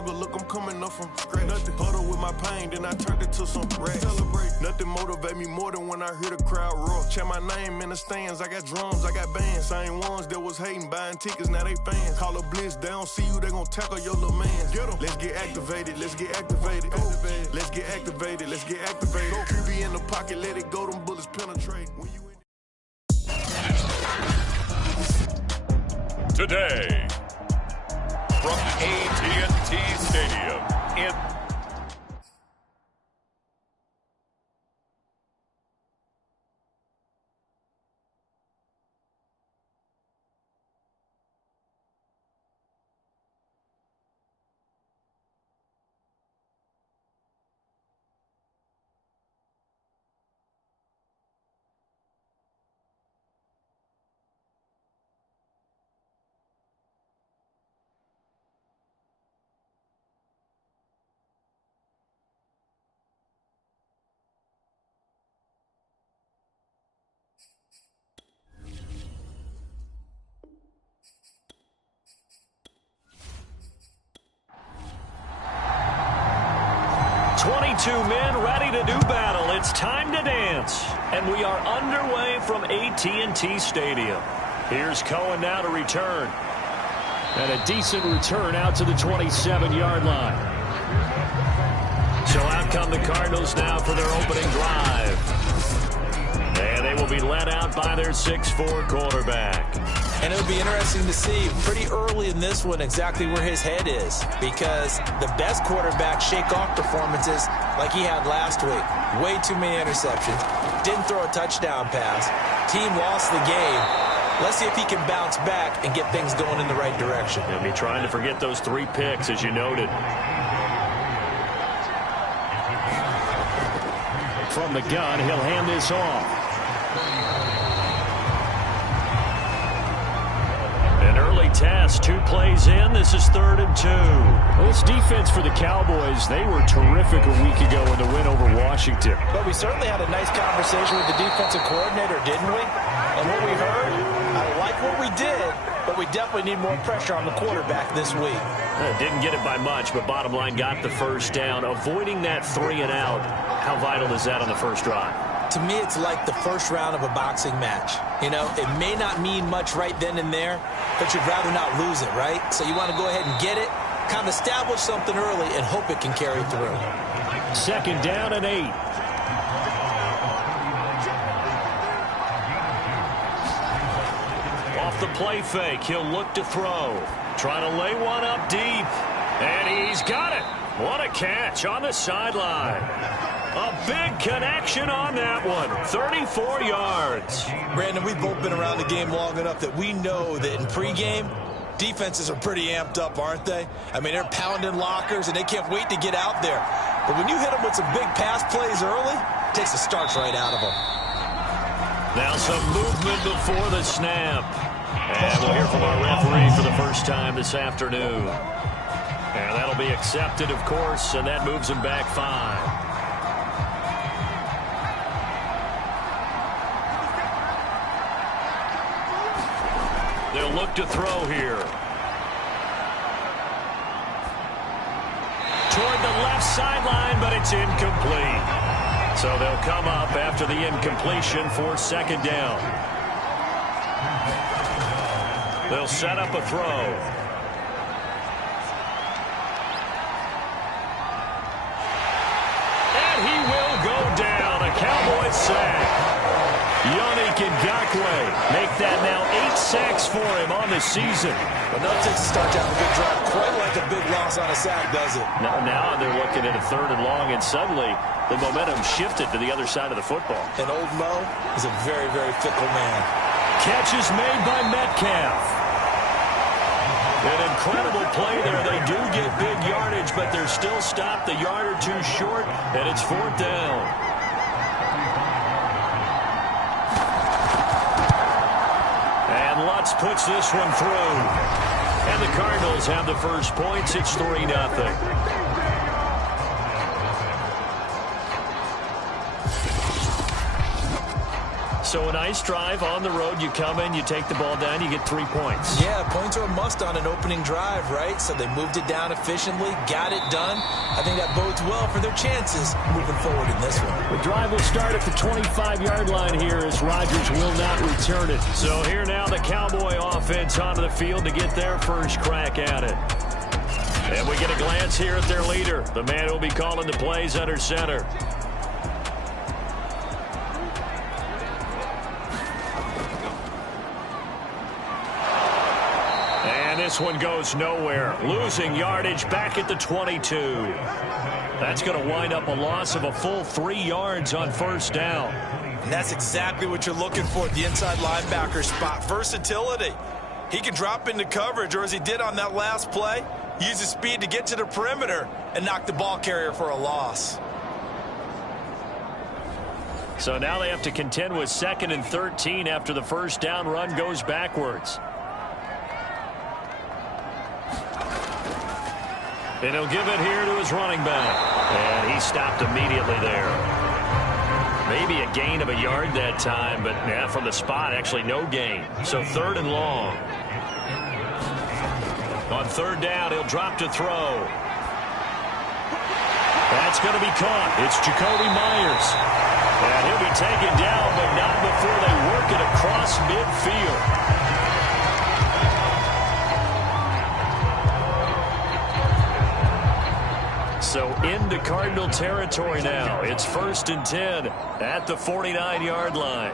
struggle, look, I'm coming up from scratch. Nothing huddle with my pain, then I turned it to some rap. Celebrate. Nothing motivate me more than when I hear the crowd roar. Chant my name in the stands, I got drums, I got bands. Same ones that was hating, buying tickets, now they fans. Call a blitz, they don't see you, they gon' tackle your little man. Get 'em. Let's get activated, let's get activated. Go. Let's get activated, let's get activated. Go. QB in the pocket, let it go, them bullets penetrate. When you Today, from AT&T Stadium in men ready to do battle. It's time to dance. And we are underway from AT&T Stadium. Here's Cohen now to return. And a decent return out to the 27-yard line. So out come the Cardinals now for their opening drive. And they will be led out by their 6'4" quarterback. And it'll be interesting to see pretty early in this one exactly where his head is, because the best quarterback shake off performances like he had last week. Way too many interceptions. Didn't throw a touchdown pass. Team lost the game. Let's see if he can bounce back and get things going in the right direction. He'll be trying to forget those 3 picks, as you noted. From the gun, he'll hand this off. An early test, 2 plays in. This is 3rd and 2. Well, this defense for the Cowboys, they were terrific a week ago in the win over Washington. But we certainly had a nice conversation with the defensive coordinator, didn't we? And what we heard, I like what we did, but we definitely need more pressure on the quarterback this week. Didn't get it by much, but bottom line got the first down. Avoiding that 3 and out, how vital is that on the first drive? To me, it's like the first round of a boxing match. You know, it may not mean much right then and there, but you'd rather not lose it, right? So you want to go ahead and get it, kind of establish something early, and hope it can carry through. 2nd down and 8. Off the play fake, he'll look to throw. Trying to lay one up deep. And he's got it. What a catch on the sideline. A big connection on that one. 34 yards. Brandon, we've both been around the game long enough that we know that in pregame, defenses are pretty amped up, aren't they? I mean, they're pounding lockers, and they can't wait to get out there. But when you hit them with some big pass plays early, it takes the starch right out of them. Now some movement before the snap. And we'll hear from our referee for the first time this afternoon. And that'll be accepted, of course, and that moves him back 5. They'll look to throw here. Toward the left sideline, but it's incomplete. So they'll come up after the incompletion for 2nd down. They'll set up a throw. And he will go down. A Cowboys sack. Yannick Ngakoue make that now 8 sacks for him on the season. But no, it takes a start to have a good drive. Quite like a big loss on a sack, does it? Now they're looking at a 3rd and long, and suddenly the momentum shifted to the other side of the football. And old Mo is a very, very fickle man. Catch is made by Metcalf. An incredible play there. They do get big yardage, but they're still stopped a yard or 2 short, and it's 4th down. And Lutz puts this one through. And the Cardinals have the first points. It's 3-0. So a nice drive on the road. You come in, you take the ball down, you get 3 points. Yeah, points are a must on an opening drive, right? So they moved it down efficiently, got it done. I think that bodes well for their chances moving forward in this one. The drive will start at the 25-yard line here as Rodgers will not return it. So here now the Cowboy offense onto the field to get their first crack at it. And we get a glance here at their leader, the man who will be calling the plays under center. This one goes nowhere. Losing yardage back at the 22. That's going to wind up a loss of a full 3 yards on first down. And that's exactly what you're looking for at the inside linebacker spot. Versatility. He can drop into coverage, or as he did on that last play, use his speed to get to the perimeter and knock the ball carrier for a loss. So now they have to contend with 2nd and 13 after the first down run goes backwards. And he'll give it here to his running back. And he stopped immediately there. Maybe a gain of a yard that time, but yeah, from the spot, actually no gain. So 3rd and long. On 3rd down, he'll drop to throw. That's going to be caught. It's Jacoby Myers. And he'll be taken down, but not before they work it across midfield. So into Cardinal territory now. It's 1st and 10 at the 49-yard line.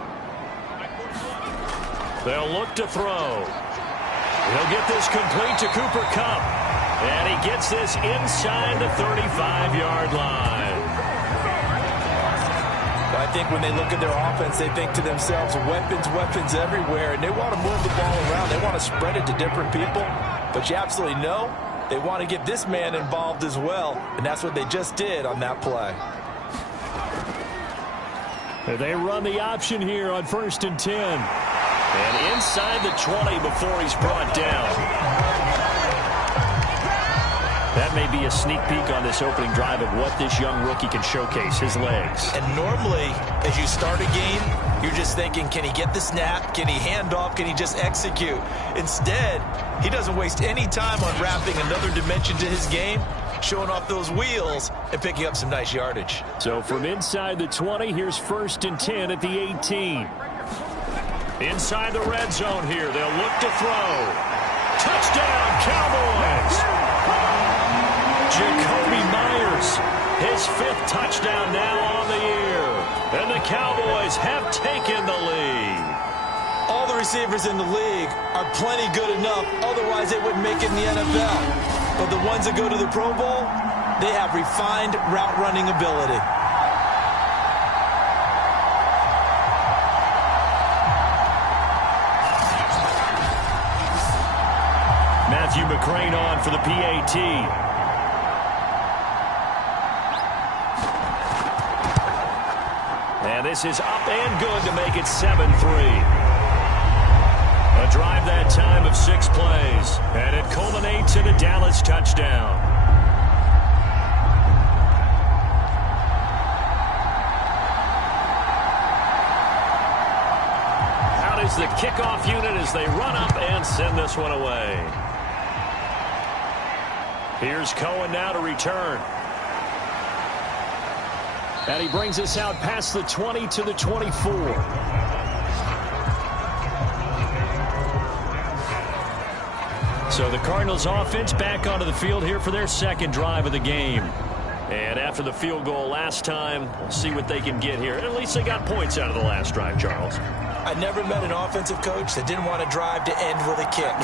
They'll look to throw. He'll get this complete to Cooper Kupp. And he gets this inside the 35-yard line. I think when they look at their offense, they think to themselves, weapons everywhere. And they want to move the ball around. They want to spread it to different people. But you absolutely know they want to get this man involved as well, and that's what they just did on that play. They run the option here on 1st and 10. And inside the 20 before he's brought down. That may be a sneak peek on this opening drive of what this young rookie can showcase, his legs. And normally, as you start a game, you're just thinking, can he get the snap? Can he hand off? Can he just execute? Instead, he doesn't waste any time on wrapping another dimension to his game, showing off those wheels and picking up some nice yardage. So from inside the 20, here's 1st and 10 at the 18. Inside the red zone here, they'll look to throw. Touchdown, Cowboys! Jacoby Myers, his 5th touchdown now on the year. And the Cowboys have taken the lead. All the receivers in the league are plenty good enough, otherwise they wouldn't make it in the NFL. But the ones that go to the Pro Bowl, they have refined route running ability. Matthew McCrane on for the PAT. And this is up and good to make it 7-3. A drive that time of 6 plays. And it culminates in a Dallas touchdown. Out is the kickoff unit as they run up and send this one away. Here's Cohen now to return. And he brings us out past the 20 to the 24. So the Cardinals offense back onto the field here for their 2nd drive of the game. And after the field goal last time, we'll see what they can get here. And at least they got points out of the last drive, Charles. I never met an offensive coach that didn't want to drive to end with a kick.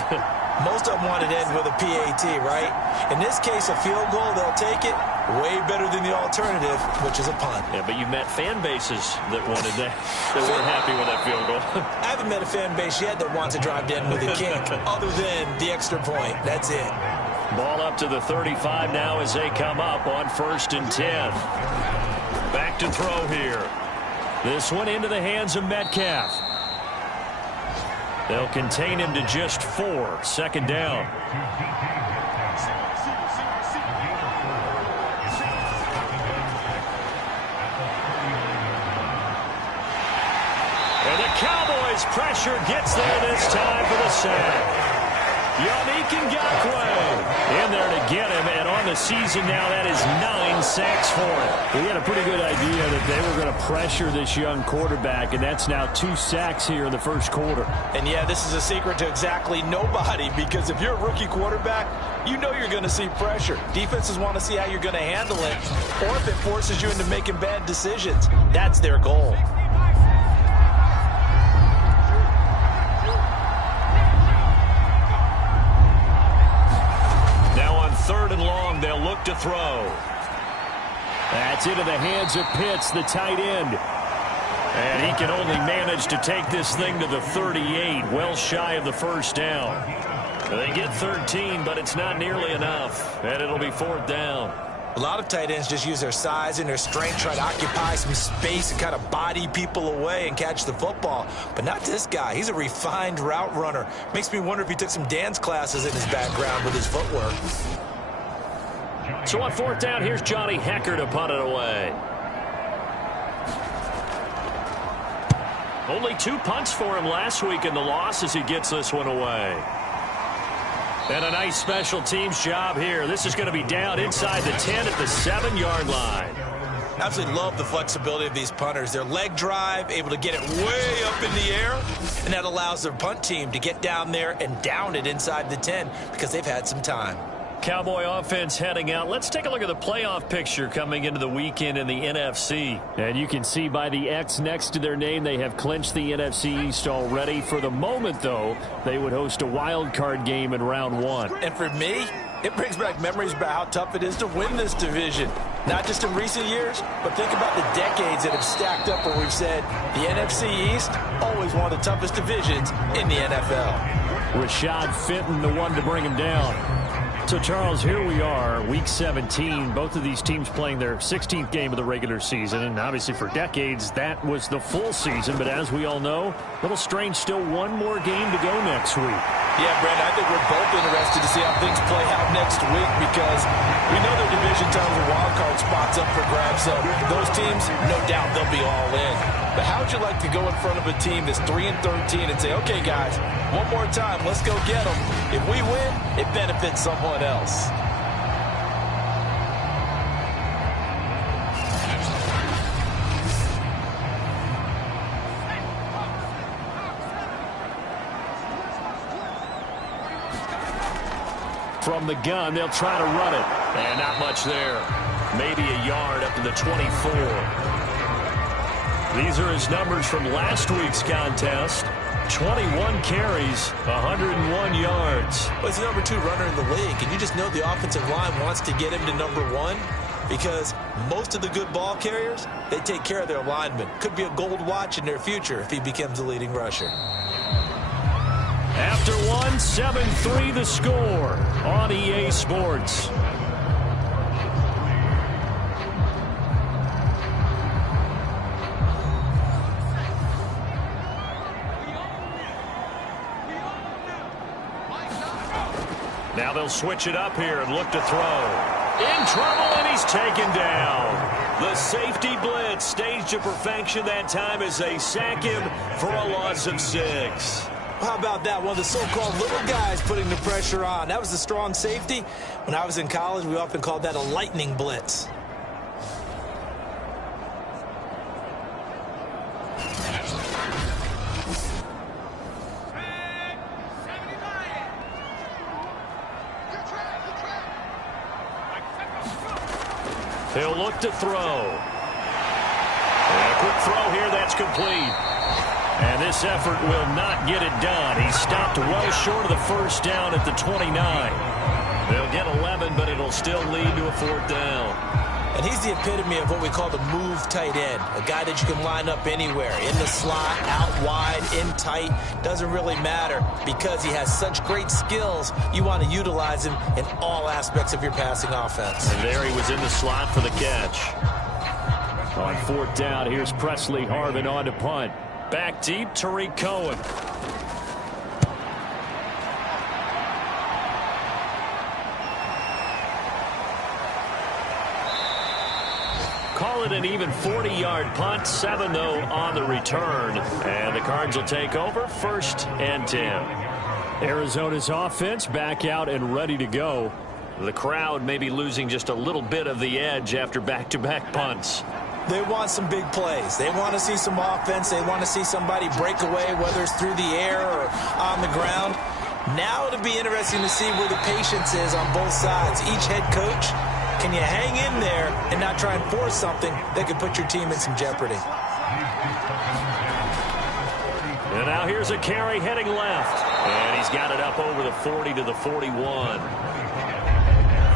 Most of them wanted to end with a PAT, right? In this case, a field goal, they'll take it. Way better than the alternative, which is a punt. Yeah, but you've met fan bases that wanted that, that weren't happy with that field goal. I haven't met a fan base yet that wants to drive to end with a kick, other than the extra point. That's it. Ball up to the 35 now as they come up on 1st and 10. Back to throw here. This one into the hands of Metcalf. They'll contain him to just 4. 2nd down. And the Cowboys pressure gets there this time for the sack. Yannick Ngakoue in there to get him, and on the season now, that is 9 sacks for him. We had a pretty good idea that they were going to pressure this young quarterback, and that's now 2 sacks here in the first quarter. And yeah, this is a secret to exactly nobody, because if you're a rookie quarterback, you know you're going to see pressure. Defenses want to see how you're going to handle it, or if it forces you into making bad decisions. That's their goal. Third and long, they'll look to throw. That's into the hands of Pitts, the tight end. And he can only manage to take this thing to the 38, well shy of the first down. They get 13, but it's not nearly enough, and it'll be 4th down. A lot of tight ends just use their size and their strength, try to occupy some space and kind of body people away and catch the football. But not this guy. He's a refined route runner. Makes me wonder if he took some dance classes in his background with his footwork. So on 4th down, here's Johnny Hecker to punt it away. Only 2 punts for him last week in the loss as he gets this one away. And a nice special teams job here. This is going to be down inside the 10 at the 7-yard line. Absolutely love the flexibility of these punters. Their leg drive, able to get it way up in the air, and that allows their punt team to get down there and down it inside the 10 because they've had some time. Cowboy offense heading out. Let's take a look at the playoff picture coming into the weekend in the NFC. And you can see by the X next to their name, they have clinched the NFC East already. For the moment, though, they would host a wild card game in round 1. And for me, it brings back memories about how tough it is to win this division. Not just in recent years, but think about the decades that have stacked up where we've said the NFC East, always one of the toughest divisions in the NFL. Rashad Fenton, the one to bring him down. So, Charles, here we are, Week 17. Both of these teams playing their 16th game of the regular season. And obviously for decades, that was the full season. But as we all know, a little strange, still one more game to go next week. Yeah, Brandon, I think we're both interested to see how things play out next week because we know their division titles are wild card spots up for grabs. So those teams, no doubt they'll be all in. But how would you like to go in front of a team that's 3-13 and say, okay, guys, one more time, let's go get them. If we win, it benefits someone else. From the gun, they'll try to run it. And not much there. Maybe a yard up to the 24. These are his numbers from last week's contest. 21 carries, 101 yards. Well, he's the number 2 runner in the league, and you just know the offensive line wants to get him to number 1 because most of the good ball carriers, they take care of their linemen. Could be a gold watch in their future if he becomes the leading rusher. After 1, 7-3 the score on EA Sports. Now they'll switch it up here and look to throw. In trouble, and he's taken down. The safety blitz staged to perfection that time as they sack him for a loss of 6. How about that? One of the so-called little guys putting the pressure on. That was the strong safety. When I was in college, we often called that a lightning blitz. He'll look to throw. And a quick throw here, that's complete. And this effort will not get it done. He stopped well short of the first down at the 29. They'll get 11, but it'll still lead to a 4th down. And he's the epitome of what we call the move tight end, a guy that you can line up anywhere, in the slot, out wide, in tight, doesn't really matter because he has such great skills. You want to utilize him in all aspects of your passing offense. And there he was in the slot for the catch. On 4th down, here's Presley Harvin on to punt. Back deep, Tariq Cohen. Call it an even 40-yard punt, 7 though on the return. And the Cards will take over 1st and 10. Arizona's offense back out and ready to go. The crowd may be losing just a little bit of the edge after back-to-back punts. They want some big plays. They want to see some offense. They want to see somebody break away, whether it's through the air or on the ground. Now it'll be interesting to see where the patience is on both sides. Each head coach, can you hang in there and not try and force something that could put your team in some jeopardy? And now here's a carry heading left. And he's got it up over the 40 to the 41.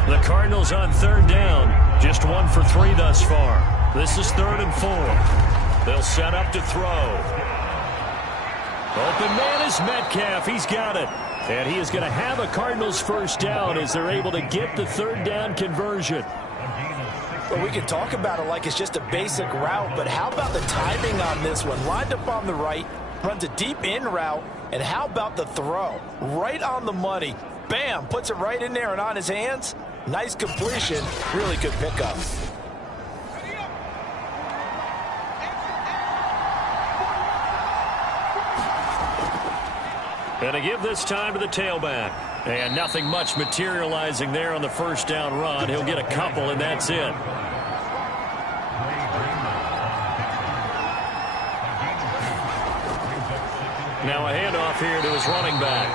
The Cardinals on 3rd down. Just 1 for 3 thus far. This is 3rd and 4. They'll set up to throw. Open man is Metcalf. He's got it. And he is going to have a Cardinals 1st down as they're able to get the 3rd down conversion. Well, we can talk about it like it's just a basic route, but how about the timing on this one? Lined up on the right, runs a deep in route, and how about the throw? Right on the money. Bam, puts it right in there and on his hands. Nice completion, really good pickup. And to give this time to the tailback. And nothing much materializing there on the 1st down run. He'll get a couple, and that's it. Now a handoff here to his running back.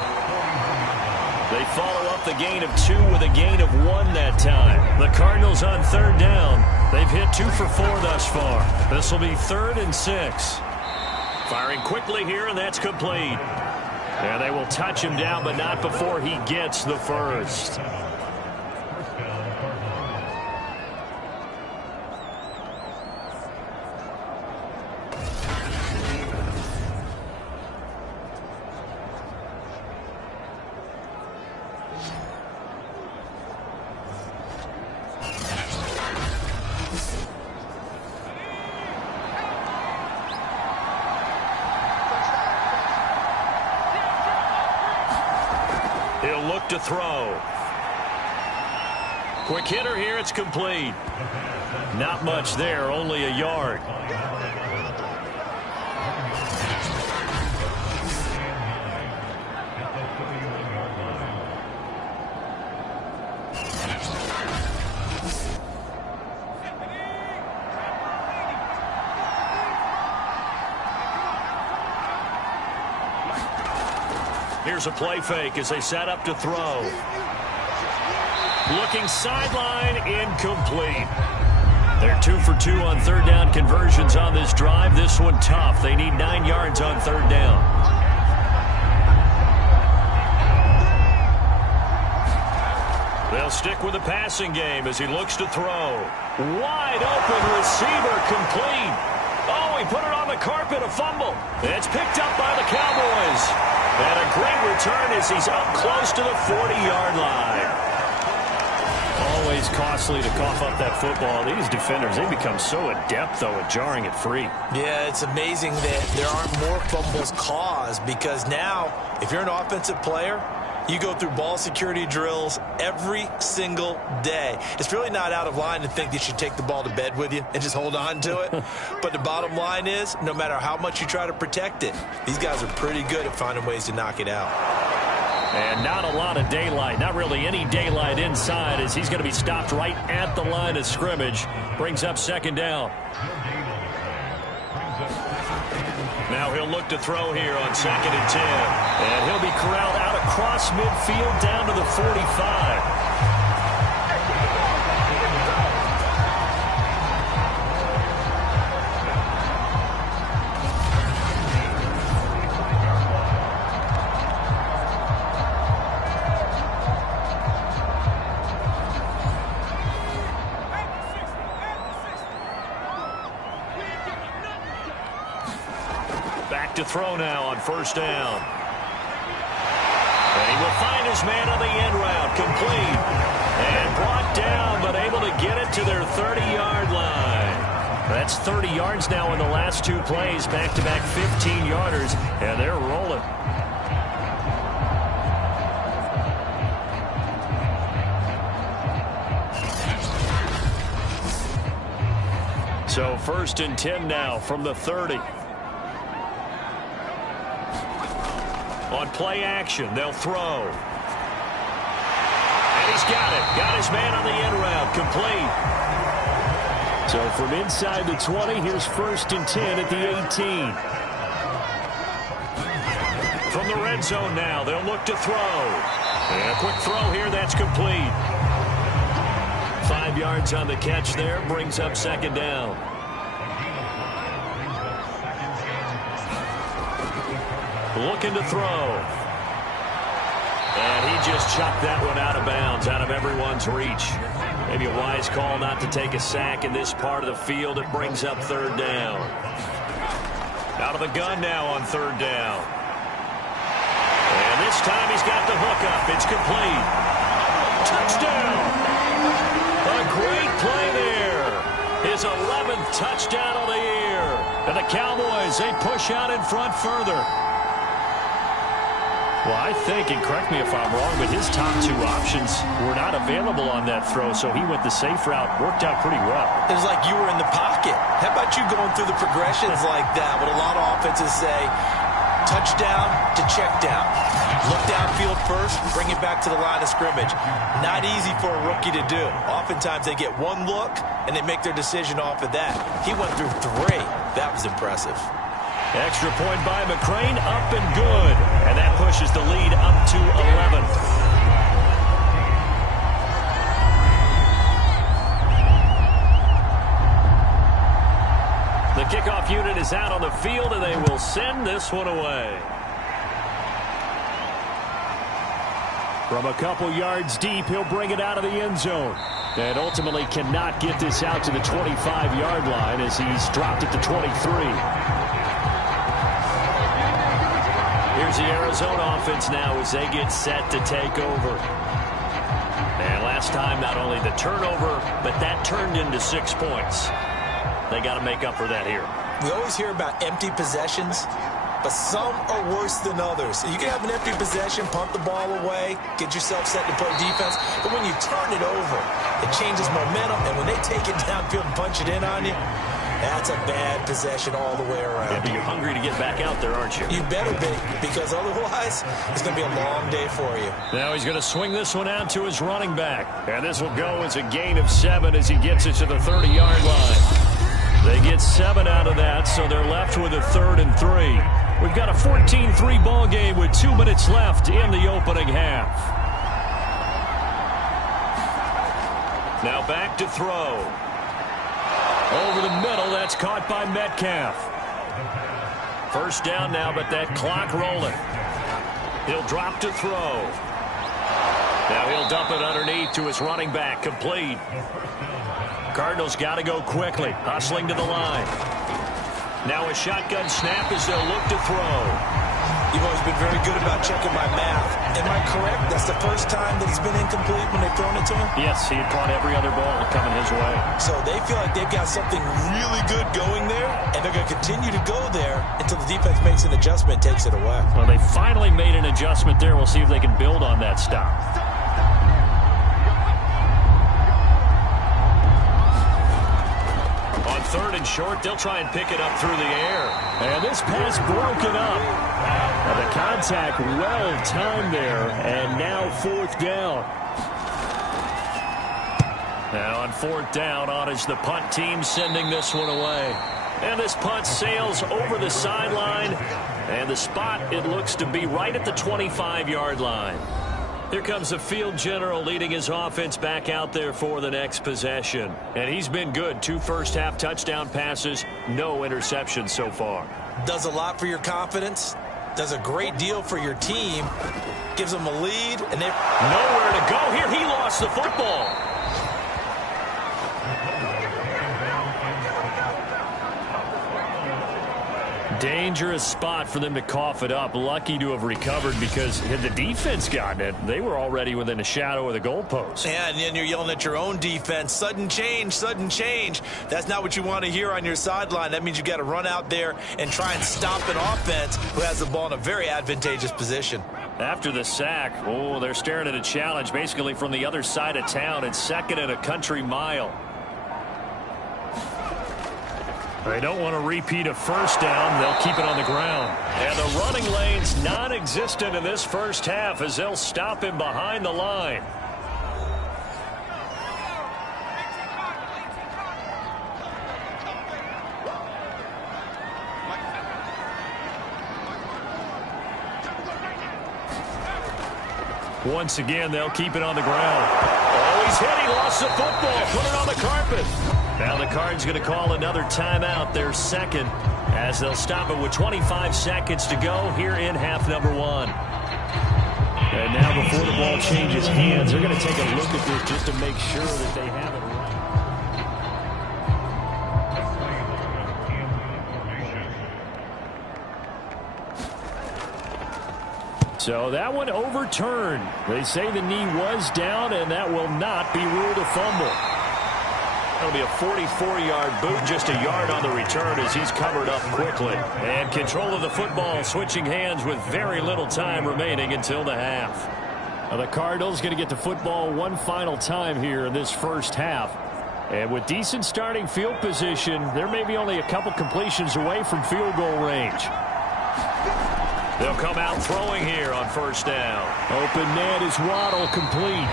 They follow up the gain of 2 with a gain of 1 that time. The Cardinals on 3rd down. They've hit 2 for 4 thus far. This will be 3rd and 6. Firing quickly here, and that's complete. And they will touch him down, but not before he gets the 1st. He'll look to throw. Quick hitter here, it's complete. Not much there, only a yard. Here's a play fake as they set up to throw. Looking sideline, incomplete. They're 2 for 2 on 3rd down conversions on this drive. This one tough. They need 9 yards on 3rd down. They'll stick with the passing game as he looks to throw. Wide open receiver, complete. Oh, he put it on the carpet, a fumble. It's picked up by the Cowboys. And a great return as he's up close to the 40-yard line. Always costly to cough up that football. These defenders, they become so adept, though, at jarring it free. Yeah, it's amazing that there aren't more fumbles caused because now, if you're an offensive player, you go through ball security drills every single day. It's really not out of line to think that you should take the ball to bed with you and just hold on to it. But the bottom line is, no matter how much you try to protect it, these guys are pretty good at finding ways to knock it out. And not a lot of daylight, not really any daylight inside as he's going to be stopped right at the line of scrimmage. Brings up 2nd down. Now he'll look to throw here on 2nd and 10. And he'll be corralled out across midfield down to the 45. Back to throw now on 1st down. And he will find his man on the end route, complete. And brought down, but able to get it to their 30-yard line. That's 30 yards now in the last 2 plays, back-to-back 15-yarders, and they're rolling. So 1st and 10 now from the 30. On play action, they'll throw. And he's got it. Got his man on the end route. Complete. So from inside the 20, here's 1st and 10 at the 18. From the red zone now, they'll look to throw. And a quick throw here, that's complete. 5 yards on the catch there, brings up 2nd down. Looking to throw. And he just chucked that one out of bounds, out of everyone's reach. Maybe a wise call not to take a sack in this part of the field. It brings up 3rd down. Out of the gun now on 3rd down. And this time he's got the hook up. It's complete. Touchdown. A great play there. His 11th touchdown of the year. And the Cowboys, they push out in front further. Well, I think, and correct me if I'm wrong, but his top 2 options were not available on that throw, so he went the safe route. Worked out pretty well. It was like you were in the pocket. How about you going through the progressions like that? What a lot of offenses say, touchdown to check down. Look downfield first, bring it back to the line of scrimmage. Not easy for a rookie to do. Oftentimes they get one look, and they make their decision off of that. He went through 3. That was impressive. Extra point by McCrane, up and good. And that pushes the lead up to 11. The kickoff unit is out on the field, and they will send this one away. From a couple yards deep, he'll bring it out of the end zone. And ultimately cannot get this out to the 25-yard line as he's dropped it to 23. Here's the Arizona offense now as they get set to take over. And last time, not only the turnover, but that turned into 6 points. They got to make up for that here. We always hear about empty possessions, but some are worse than others. You can have an empty possession, punt the ball away, get yourself set to play defense, but when you turn it over, it changes momentum, and when they take it downfield and punch it in on you, that's a bad possession all the way around. Yeah, but you're hungry to get back out there, aren't you? You better be, because otherwise, it's going to be a long day for you. Now he's going to swing this one out to his running back. And this will go as a gain of 7 as he gets it to the 30-yard line. They get 7 out of that, so they're left with a 3rd and 3. We've got a 14-3 ball game with 2 minutes left in the opening half. Now back to throw. Over the middle, that's caught by Metcalf. 1st down now, but that clock rolling. He'll drop to throw. Now he'll dump it underneath to his running back, complete. Cardinals got to go quickly, hustling to the line. Now a shotgun snap as they'll look to throw. You've always been very good about checking my math. Am I correct? That's the first time that he's been incomplete when they've thrown it to him? Yes, he had caught every other ball coming his way. So they feel like they've got something really good going there, and they're going to continue to go there until the defense makes an adjustment and takes it away. Well, they finally made an adjustment there. We'll see if they can build on that stop. On 3rd and short, they'll try and pick it up through the air. And this pass broken up. Now the contact well timed there, and now 4th down. Now on 4th down, on is the punt team sending this one away. And this punt sails over the sideline, and the spot, it looks to be right at the 25-yard line. Here comes the field general leading his offense back out there for the next possession. And he's been good. 2 first-half touchdown passes, no interceptions so far. Does a lot for your confidence. Does a great deal for your team. Gives them a lead. And they're nowhere to go here. He lost the football. Dangerous spot for them to cough it up. Lucky to have recovered because had the defense gotten it, they were already within a shadow of the goalpost. Yeah, and then you're yelling at your own defense. Sudden change, sudden change. That's not what you want to hear on your sideline. That means you got to run out there and try and stop an offense who has the ball in a very advantageous position. After the sack, oh, they're staring at a challenge basically from the other side of town. It's 2nd and a country mile. They don't want to repeat a first down. They'll keep it on the ground. And the running lane's non-existent in this first half as they'll stop him behind the line. Once again, they'll keep it on the ground. Oh, he's hit. He lost the football. Put it on the carpet. Now the Cards going to call another timeout, their second, as they'll stop it with 25 seconds to go here in half number 1. And now before the ball changes hands, they're going to take a look at this just to make sure that they have it right. So that one overturned. They say the knee was down, and that will not be ruled a fumble. That'll be a 44-yard boot, just a yard on the return as he's covered up quickly. And control of the football, switching hands with very little time remaining until the half. Now the Cardinals going to get the football one final time here in this first half. And with decent starting field position, they're maybe only a couple completions away from field goal range. They'll come out throwing here on first down. Open net is Waddle, complete.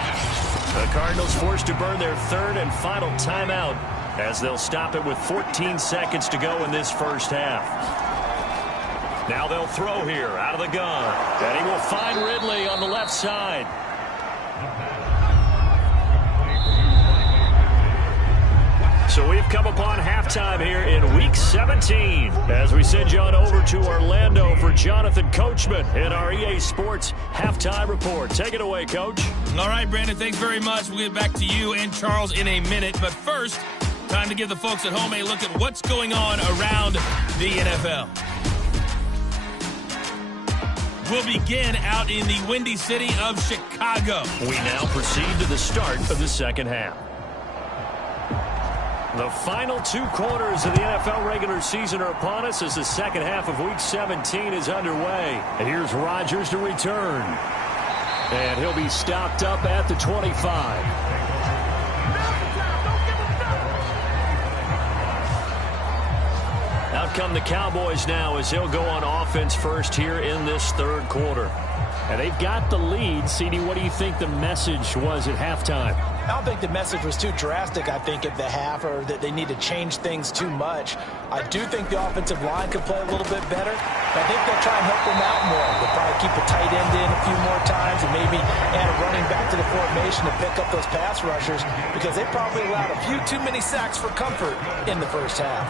The Cardinals forced to burn their third and final timeout as they'll stop it with 14 seconds to go in this first half. Now they'll throw here out of the gun. And he will find Ridley on the left side. So we've come upon halftime here in Week 17 as we send you on over to Orlando for Jonathan Coachman in our EA Sports Halftime Report. Take it away, Coach. All right, Brandon, thanks very much. We'll get back to you and Charles in a minute. But first, time to give the folks at home a look at what's going on around the NFL. We'll begin out in the windy city of Chicago. We now proceed to the start of the second half. The final 2 quarters of the NFL regular season are upon us as the second half of Week 17 is underway. And here's Rodgers to return. And he'll be stopped up at the 25. Out come the Cowboys now as they'll go on offense first here in this third quarter. And they've got the lead. CD, what do you think the message was at halftime? I don't think the message was too drastic, I think, at the half, or that they need to change things too much. I do think the offensive line could play a little bit better. I think they'll try and help them out more. They'll probably keep a tight end in a few more times and maybe add a running back to the formation to pick up those pass rushers because they probably allowed a few too many sacks for comfort in the first half.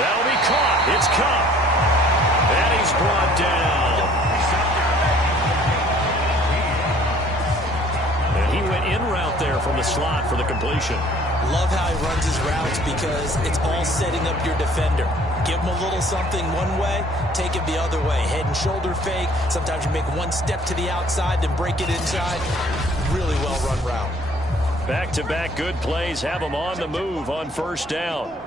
That'll be caught. It's Cup. And he's brought down. And he went in route there from the slot for the completion. Love how he runs his routes because it's all setting up your defender. Give him a little something one way, take it the other way. Head and shoulder fake. Sometimes you make one step to the outside, then break it inside. Really well-run route. Back-to-back good plays have him on the move on first down.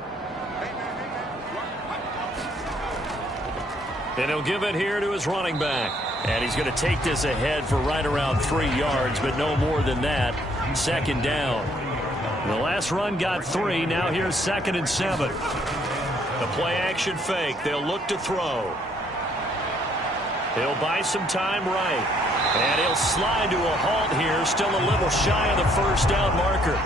And he'll give it here to his running back. And he's going to take this ahead for right around 3 yards, but no more than that. Second down. The last run got 3. Now here's 2nd and 7. The play-action fake. They'll look to throw. He'll buy some time right. And he'll slide to a halt here. Still a little shy of the first down marker.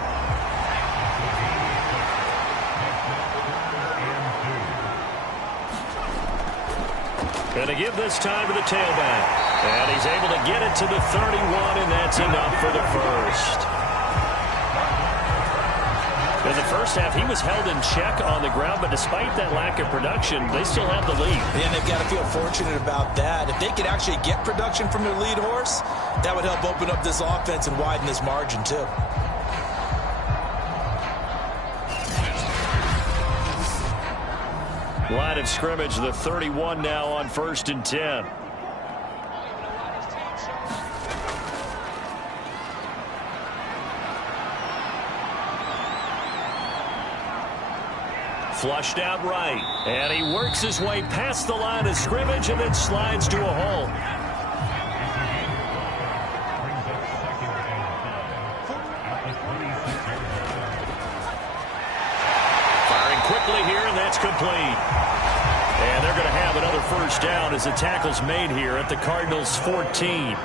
Going to give this time to the tailback. And he's able to get it to the 31, and that's enough for the first. In the first half, he was held in check on the ground, but despite that lack of production, they still have the lead. And they've got to feel fortunate about that. If they could actually get production from their lead horse, that would help open up this offense and widen this margin, too. Line of scrimmage, the 31 now on 1st and 10. Flushed out right. And he works his way past the line of scrimmage and then slides to a halt. it's complete. And they're going to have another first down as the tackle's made here at the Cardinals' 14.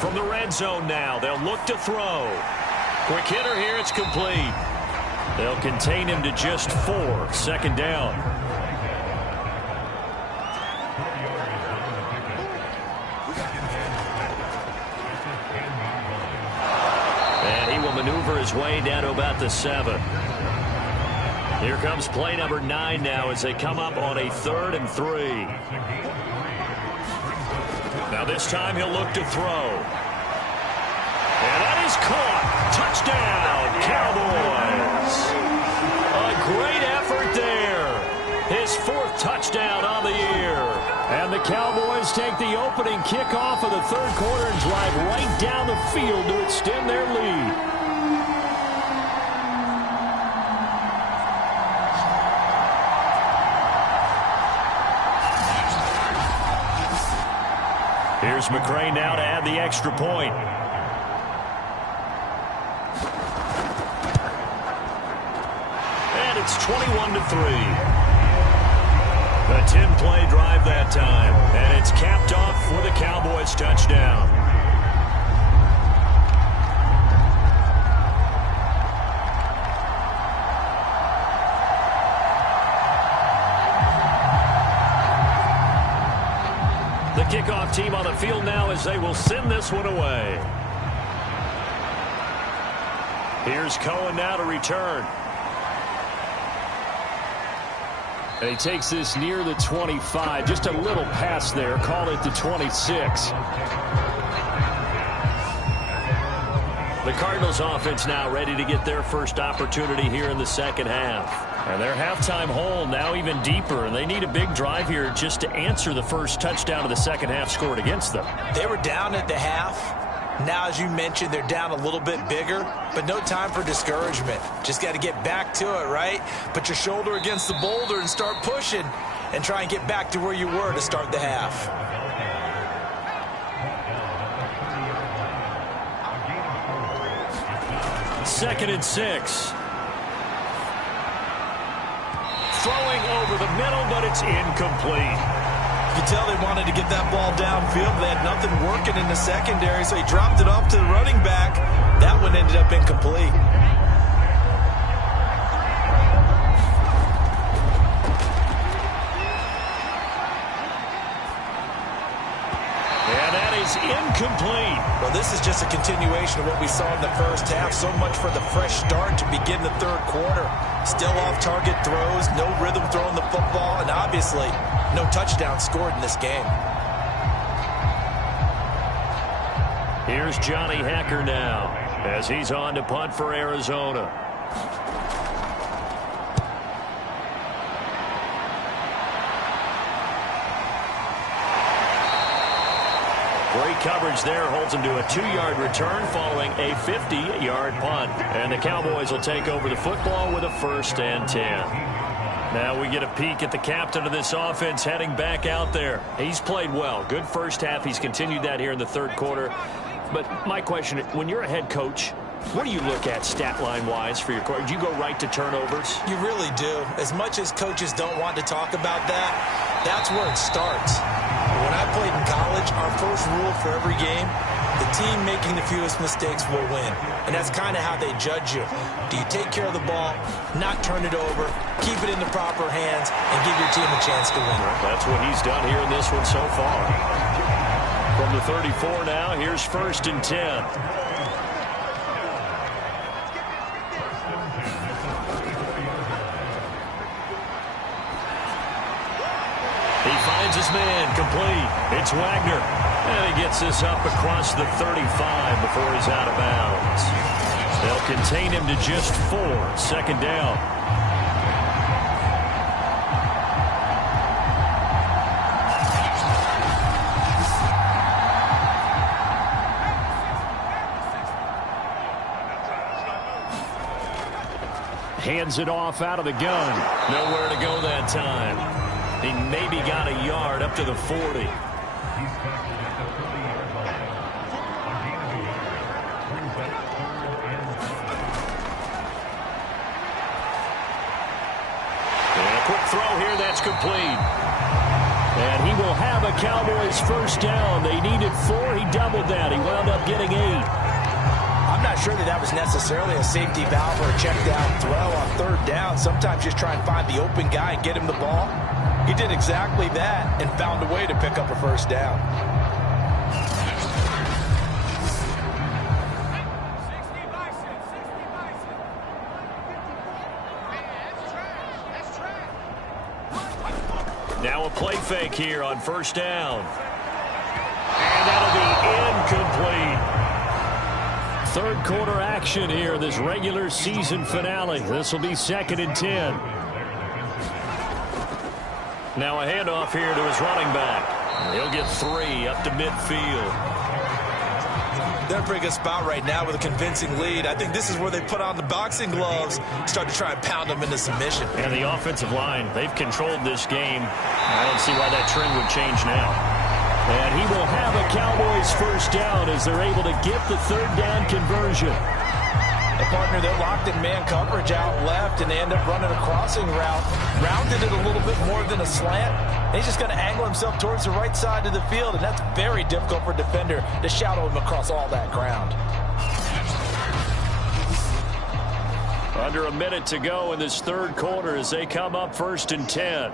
From the red zone now, they'll look to throw. Quick hitter here, it's complete. They'll contain him to just 4. Second down. And he will maneuver his way down to about the 7. Here comes play number 9 now as they come up on a 3rd and 3. Now this time he'll look to throw. And that is caught. Touchdown, Cowboys. A great effort there. His 4th touchdown on the year. And the Cowboys take the opening kickoff of the 3rd quarter and drive right down the field to extend their lead. Here's McCray now to add the extra point. And it's 21-3. A 10-play drive that time. And it's capped off with a Cowboys touchdown. The kickoff team on the field now as they will send this one away. Here's Cohen now to return. And he takes this near the 25. Just a little pass there. Call it the 26. The Cardinals offense now ready to get their first opportunity here in the second half. And their halftime hole now even deeper, and they need a big drive here just to answer the first touchdown of the second half scored against them. They were down at the half. Now, as you mentioned, they're down a little bit bigger, but no time for discouragement. Just got to get back to it, right? Put your shoulder against the boulder and start pushing and try and get back to where you were to start the half. Second and 6. Throwing over the middle, but it's incomplete. You can tell they wanted to get that ball downfield. They had nothing working in the secondary, so he dropped it off to the running back. That one ended up incomplete. And that is incomplete. Well, this is just a continuation of what we saw in the first half. So much for the fresh start to begin the 3rd quarter. Still off-target throws, no rhythm throwing the football, and obviously no touchdown scored in this game. Here's Johnny Hecker now as he's on to punt for Arizona. Great coverage there, holds him to a 2-yard return following a 50-yard punt. And the Cowboys will take over the football with a 1st and 10. Now we get a peek at the captain of this offense heading back out there. He's played well. Good first half. He's continued that here in the 3rd quarter. But my question, when you're a head coach, what do you look at stat line-wise for your coach? Do you go right to turnovers? You really do. As much as coaches don't want to talk about that, that's where it starts. When I played in college, our first rule for every game, the team making the fewest mistakes will win. And that's kind of how they judge you. Do you take care of the ball, not turn it over, keep it in the proper hands, and give your team a chance to win? That's what he's done here in this one so far. From the 34 now, here's 1st and 10. He finds his man, complete. It's Wagner. And he gets this up across the 35 before he's out of bounds. They'll contain him to just 4. 2nd down. Hands it off out of the gun. Nowhere to go that time. He maybe got a yard up to the 40. It's complete. And he will have a Cowboys first down. They needed 4. He doubled that. He wound up getting 8. I'm not sure that was necessarily a safety valve or a check down throw on third down. Sometimes just try and find the open guy and get him the ball. He did exactly that and found a way to pick up a first down. Now a play fake here on first down. And that'll be incomplete. Third quarter action here, this regular season finale. This will be 2nd and 10. Now a handoff here to his running back. He'll get 3 up to midfield. They're in a pretty good spot right now with a convincing lead. I think this is where they put on the boxing gloves, start to try and pound them into submission. And the offensive line, they've controlled this game. I don't see why that trend would change now. And he will have a Cowboys first down as they're able to get the third down conversion. A partner, they're locked in man coverage out left, and they end up running a crossing route. Rounded it a little bit more than a slant. And he's just going to angle himself towards the right side of the field, and that's very difficult for a defender to shadow him across all that ground. Under a minute to go in this third quarter as they come up 1st and 10.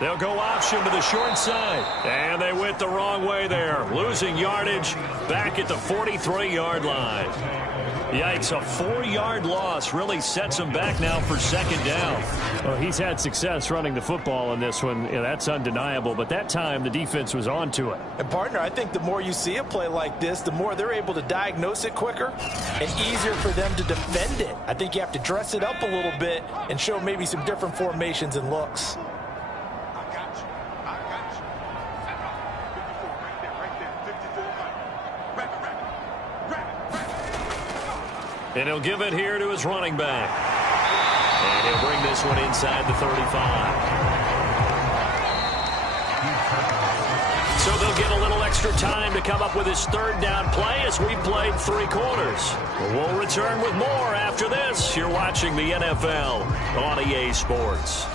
They'll go option to the short side. And they went the wrong way there. Losing yardage back at the 43-yard line. Yikes, a 4-yard loss really sets him back now for 2nd down. Well, he's had success running the football in this one. Yeah, that's undeniable. But that time, the defense was on to it. And, partner, I think the more you see a play like this, the more they're able to diagnose it quicker and easier for them to defend it. I think you have to dress it up a little bit and show maybe some different formations and looks. And he'll give it here to his running back. And he'll bring this one inside the 35. So they'll get a little extra time to come up with his third down play as we've played 3 quarters. We'll return with more after this. You're watching the NFL on EA Sports.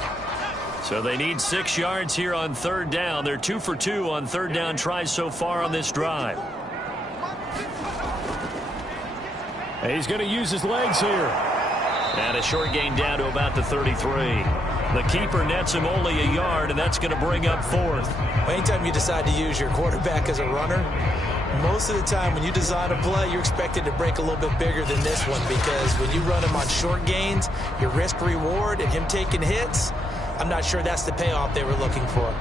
So they need 6 yards here on third down. They're 2 for 2 on third down tries so far on this drive. He's going to use his legs here. And a short gain down to about the 33. The keeper nets him only a yard, and that's going to bring up 4th. Anytime you decide to use your quarterback as a runner, most of the time when you design a play, you're expected to break a little bit bigger than this one, because when you run him on short gains, your risk-reward and him taking hits, I'm not sure that's the payoff they were looking for.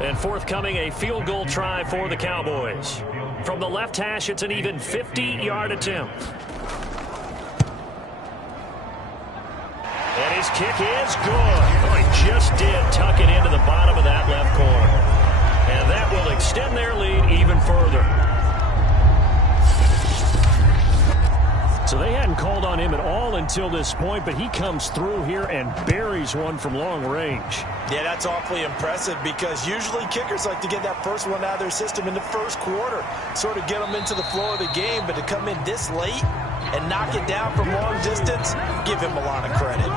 And forthcoming, a field goal try for the Cowboys. From the left hash, it's an even 50-yard attempt. And his kick is good. Oh, he just did tuck it into the bottom of that left corner. And that will extend their lead even further. So they hadn't called on him at all until this point, but he comes through here and buries one from long range. Yeah, that's awfully impressive, because usually kickers like to get that first one out of their system in the first quarter, sort of get them into the flow of the game, but to come in this late and knock it down from long distance, give him a lot of credit.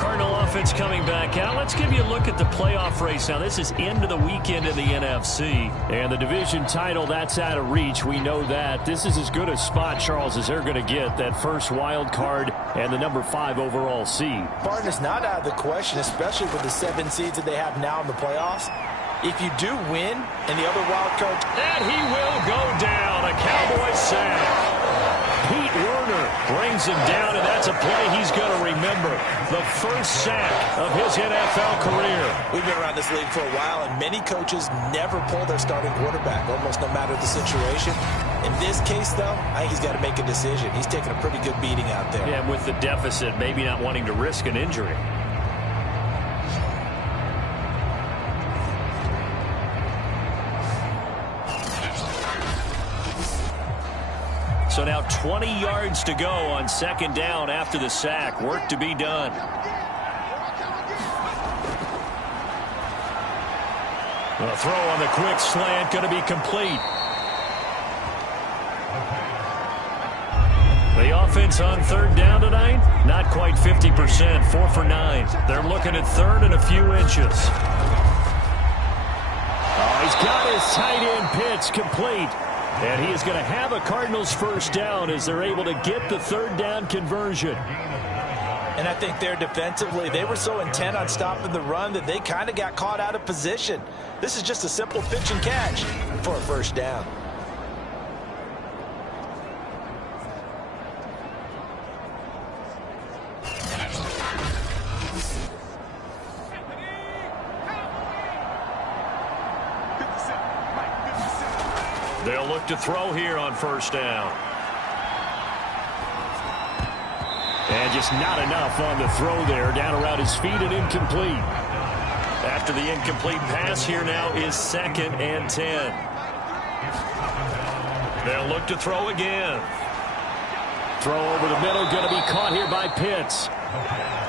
Cardinal offense coming back out. Let's give you a look at the playoff race. Now, this is into the weekend in the NFC. And the division title, that's out of reach. We know that. This is as good a spot, Charles, as they're going to get. That first wild card and the number 5 overall seed. Partner's not out of the question, especially with the 7 seeds that they have now in the playoffs. If you do win and the other wild card... And he will go down. A Cowboys sack. Pete Werner brings him down, and that's a play he's going to remember. The first sack of his NFL career. We've been around this league for a while, and many coaches never pull their starting quarterback, almost no matter the situation. In this case, though, I think he's got to make a decision. He's taking a pretty good beating out there. Yeah, with the deficit, maybe not wanting to risk an injury. So now 20 yards to go on second down after the sack. Work to be done. A throw on the quick slant, going to be complete. The offense on third down tonight, not quite 50%, 4 for 9. They're looking at third and a few inches. Oh, he's got his tight end pitch complete. And he is going to have a Cardinals first down as they're able to get the third down conversion. And I think there defensively, they were so intent on stopping the run that they kind of got caught out of position. This is just a simple pitch and catch for a first down. They'll look to throw here on first down. And just not enough on the throw there. Down around his feet and incomplete. After the incomplete pass, here now is 2nd and 10. They'll look to throw again. Throw over the middle, going to be caught here by Pitts.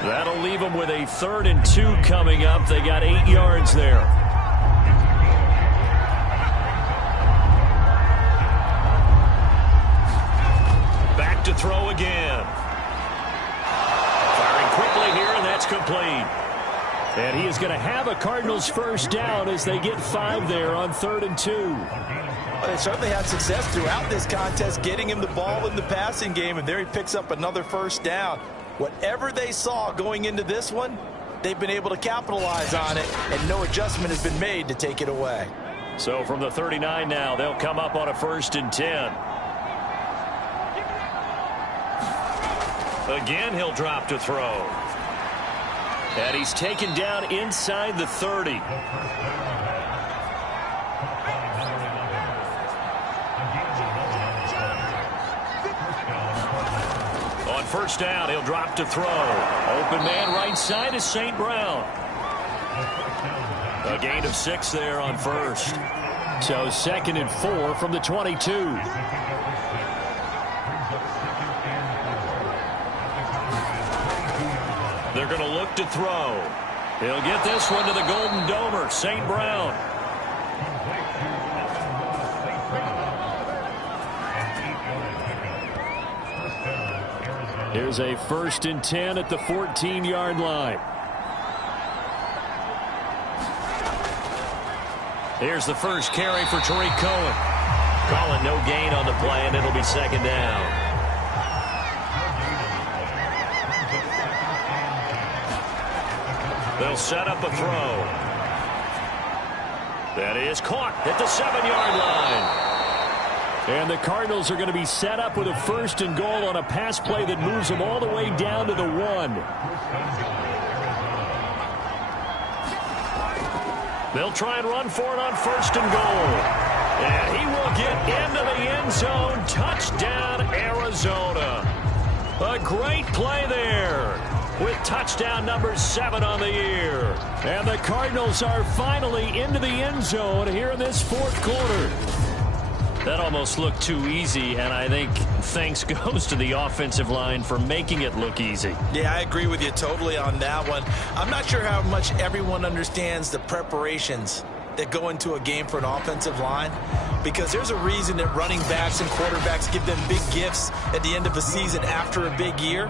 That'll leave them with a 3rd and 2 coming up. They got 8 yards there. Back to throw again. Firing quickly here, and that's complete. And he is going to have a Cardinals first down as they get 5 there on 3rd and 2. Well, they certainly had success throughout this contest getting him the ball in the passing game, and there he picks up another first down. Whatever they saw going into this one, they've been able to capitalize on it, and no adjustment has been made to take it away. So from the 39 now, they'll come up on a 1st and 10. Again, he'll drop to throw. And he's taken down inside the 30. On first down, he'll drop to throw. Open man right side is St. Brown. A gain of 6 there on first. So 2nd and 4 from the 22. They're going to look to throw. He'll get this one to the Golden Domer, St. Brown. Here's a 1st and 10 at the 14-yard line. Here's the first carry for Tariq Cohen. Calling no gain on the play, and it'll be 2nd down. They'll set up a throw. That is caught at the 7-yard line. And the Cardinals are going to be set up with a 1st and goal on a pass play that moves them all the way down to the 1. They'll try and run for it on 1st and goal. And he will get into the end zone. Touchdown, Arizona. A great play there, with touchdown number 7 on the year. And the Cardinals are finally into the end zone here in this 4th quarter. That almost looked too easy, and I think thanks goes to the offensive line for making it look easy. Yeah, I agree with you totally on that one. I'm not sure how much everyone understands the preparations that go into a game for an offensive line, because there's a reason that running backs and quarterbacks give them big gifts at the end of a season after a big year.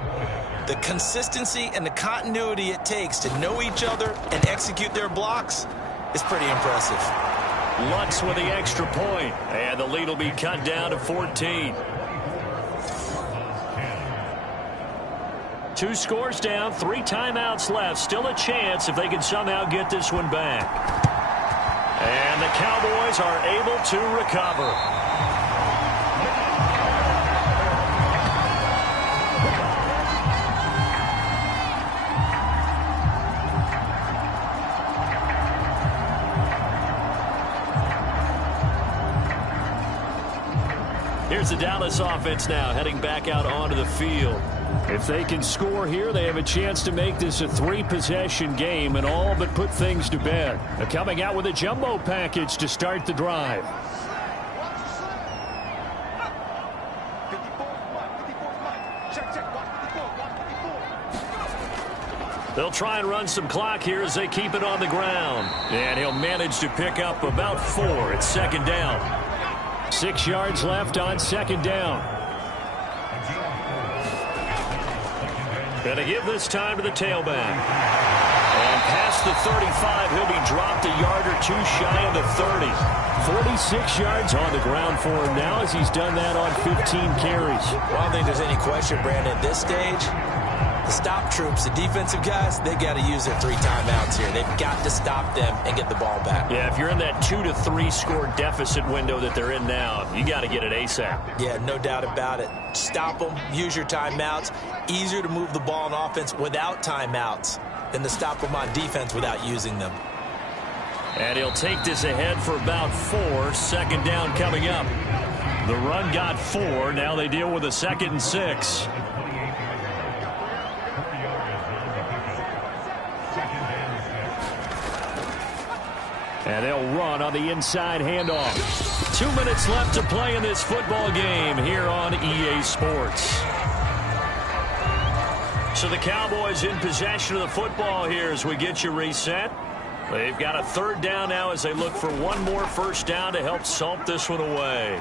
The consistency and the continuity it takes to know each other and execute their blocks is pretty impressive. Lutz with the extra point, and the lead will be cut down to 14. 2 scores down, 3 timeouts left. Still a chance if they can somehow get this one back. And the Cowboys are able to recover. Here's the Dallas offense now heading back out onto the field. If they can score here, they have a chance to make this a 3-possession game and all but put things to bed. They're coming out with a jumbo package to start the drive. They'll try and run some clock here as they keep it on the ground. And he'll manage to pick up about 4 at 2nd down. 6 yards left on 2nd down. And to give this time to the tailback. And past the 35, he'll be dropped a yard or two shy of the 30. 46 yards on the ground for him now as he's done that on 15 carries. Well, I don't think there's any question, Brandon, at this stage. The stop troops, the defensive guys, they got to use their 3 timeouts here. They've got to stop them and get the ball back. Yeah, if you're in that 2 to 3 score deficit window that they're in now, you got to get it ASAP. Yeah, no doubt about it. Stop them, use your timeouts. Easier to move the ball on offense without timeouts than to stop them on defense without using them. And he'll take this ahead for about 4. Second down coming up. The run got 4. Now they deal with a 2nd and 6. And they'll run on the inside handoff. 2 minutes left to play in this football game here on EA Sports. So the Cowboys in possession of the football here as we get you reset. They've got a 3rd down now as they look for one more first down to help salt this one away.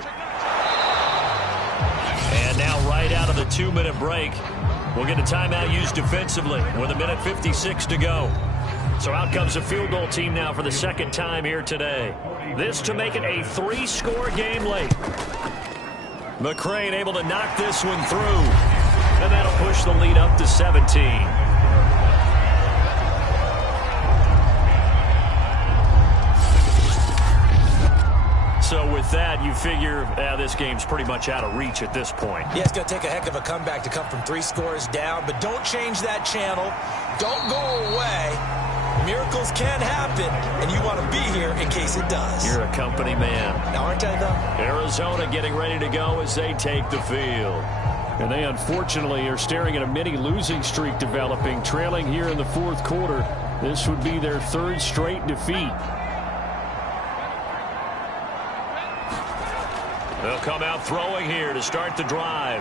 And now right out of the 2-minute break, we'll get a timeout used defensively with 1:56 to go. So out comes a field goal team now for the 2nd time here today. This to make it a 3-score game late. McCrane able to knock this one through. And that'll push the lead up to 17. So with that, you figure this game's pretty much out of reach at this point. Yeah, it's going to take a heck of a comeback to come from 3 scores down, but don't change that channel. Don't go away. Miracles can happen, and you want to be here in case it does. You're a company man. Now, aren't I, though? Arizona getting ready to go as they take the field. And they, unfortunately, are staring at a mini losing streak developing, trailing here in the 4th quarter. This would be their 3rd straight defeat. They'll come out throwing here to start the drive.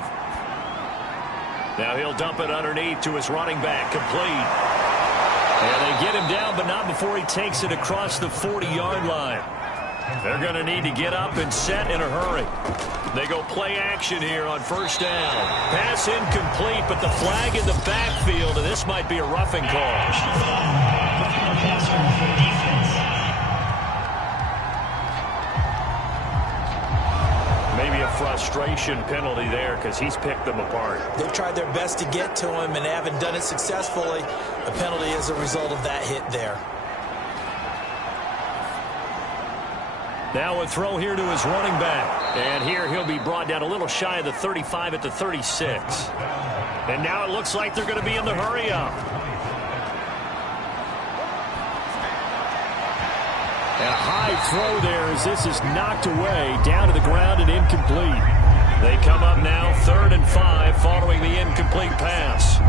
Now he'll dump it underneath to his running back, complete. And they get him down, but not before he takes it across the 40-yard line. They're going to need to get up and set in a hurry. They go play action here on 1st down. Pass incomplete, but the flag in the backfield, and this might be a roughing call. Maybe a frustration penalty there because he's picked them apart. They've tried their best to get to him and haven't done it successfully. A penalty is a result of that hit there. Now a throw here to his running back. And here he'll be brought down a little shy of the 35 at the 36. And now it looks like they're going to be in the hurry up. And a high throw there as this is knocked away, down to the ground and incomplete. They come up now 3rd and 5 following the incomplete pass.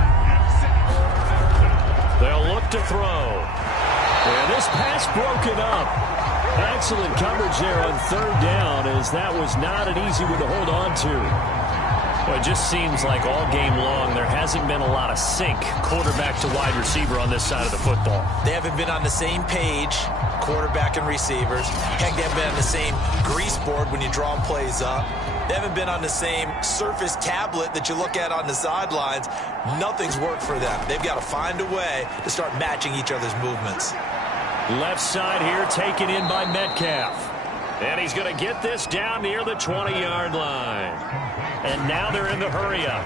They'll look to throw. And this pass broken up. Excellent coverage there on 3rd down as that was not an easy one to hold on to. Well, it just seems like all game long there hasn't been a lot of sync quarterback to wide receiver on this side of the football. They haven't been on the same page, quarterback and receivers. Heck, they haven't been on the same grease board when you draw plays up. They haven't been on the same Surface tablet that you look at on the sidelines. Nothing's worked for them. They've got to find a way to start matching each other's movements. Left side here taken in by Metcalf. And he's going to get this down near the 20-yard line. And now they're in the hurry up.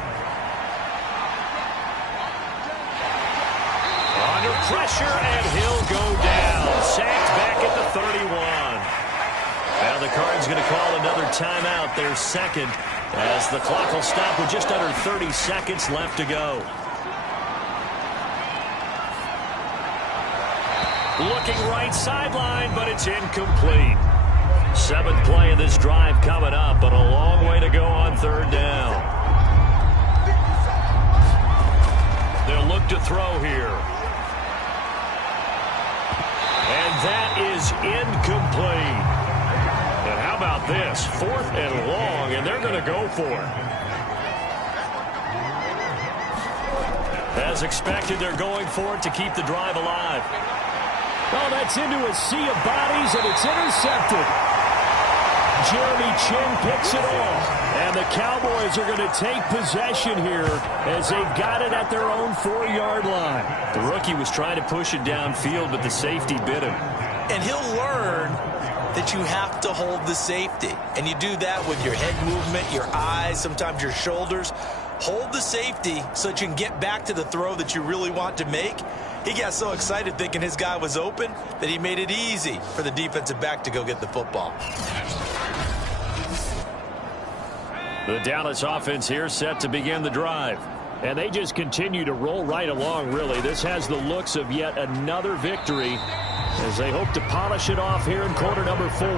Under pressure, and he'll go down. Sacked back at the 31. Now the Cards going to call another timeout, their 2nd, as the clock will stop with just under 30 seconds left to go. Looking right sideline, but it's incomplete. 7th play of this drive coming up, but a long way to go on 3rd down. They'll look to throw here. And that is incomplete. And how about this? 4th and long, and they're going to go for it. As expected, they're going for it to keep the drive alive. Oh, that's into a sea of bodies, and it's intercepted. Jeremy Chin picks it off. And the Cowboys are going to take possession here as they've got it at their own 4-yard line. The rookie was trying to push it downfield, but the safety bit him. And he'll learn that you have to hold the safety. And you do that with your head movement, your eyes, sometimes your shoulders. Hold the safety so that you can get back to the throw that you really want to make. He got so excited thinking his guy was open that he made it easy for the defensive back to go get the football. The Dallas offense here set to begin the drive. And they just continue to roll right along, really. This has the looks of yet another victory as they hope to polish it off here in quarter number 4.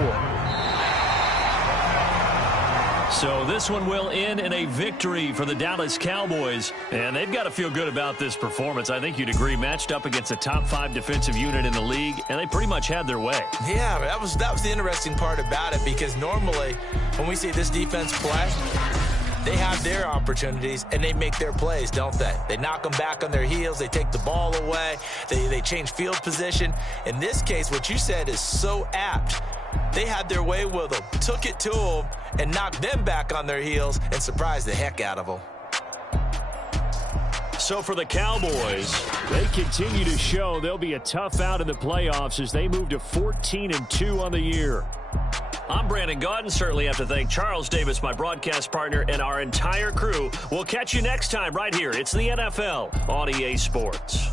So this one will end in a victory for the Dallas Cowboys. And they've got to feel good about this performance. I think you'd agree, matched up against a top 5 defensive unit in the league, and they pretty much had their way. Yeah, that was the interesting part about it, because normally when we see this defense play, they have their opportunities, and they make their plays, don't they? They knock them back on their heels. They take the ball away. They change field position. In this case, what you said is so apt. They had their way with them, took it to them, and knocked them back on their heels and surprised the heck out of them. So for the Cowboys, they continue to show they'll be a tough out in the playoffs as they move to 14-2 on the year. I'm Brandon Gaudin. Certainly have to thank Charles Davis, my broadcast partner, and our entire crew. We'll catch you next time right here. It's the NFL on EA Sports.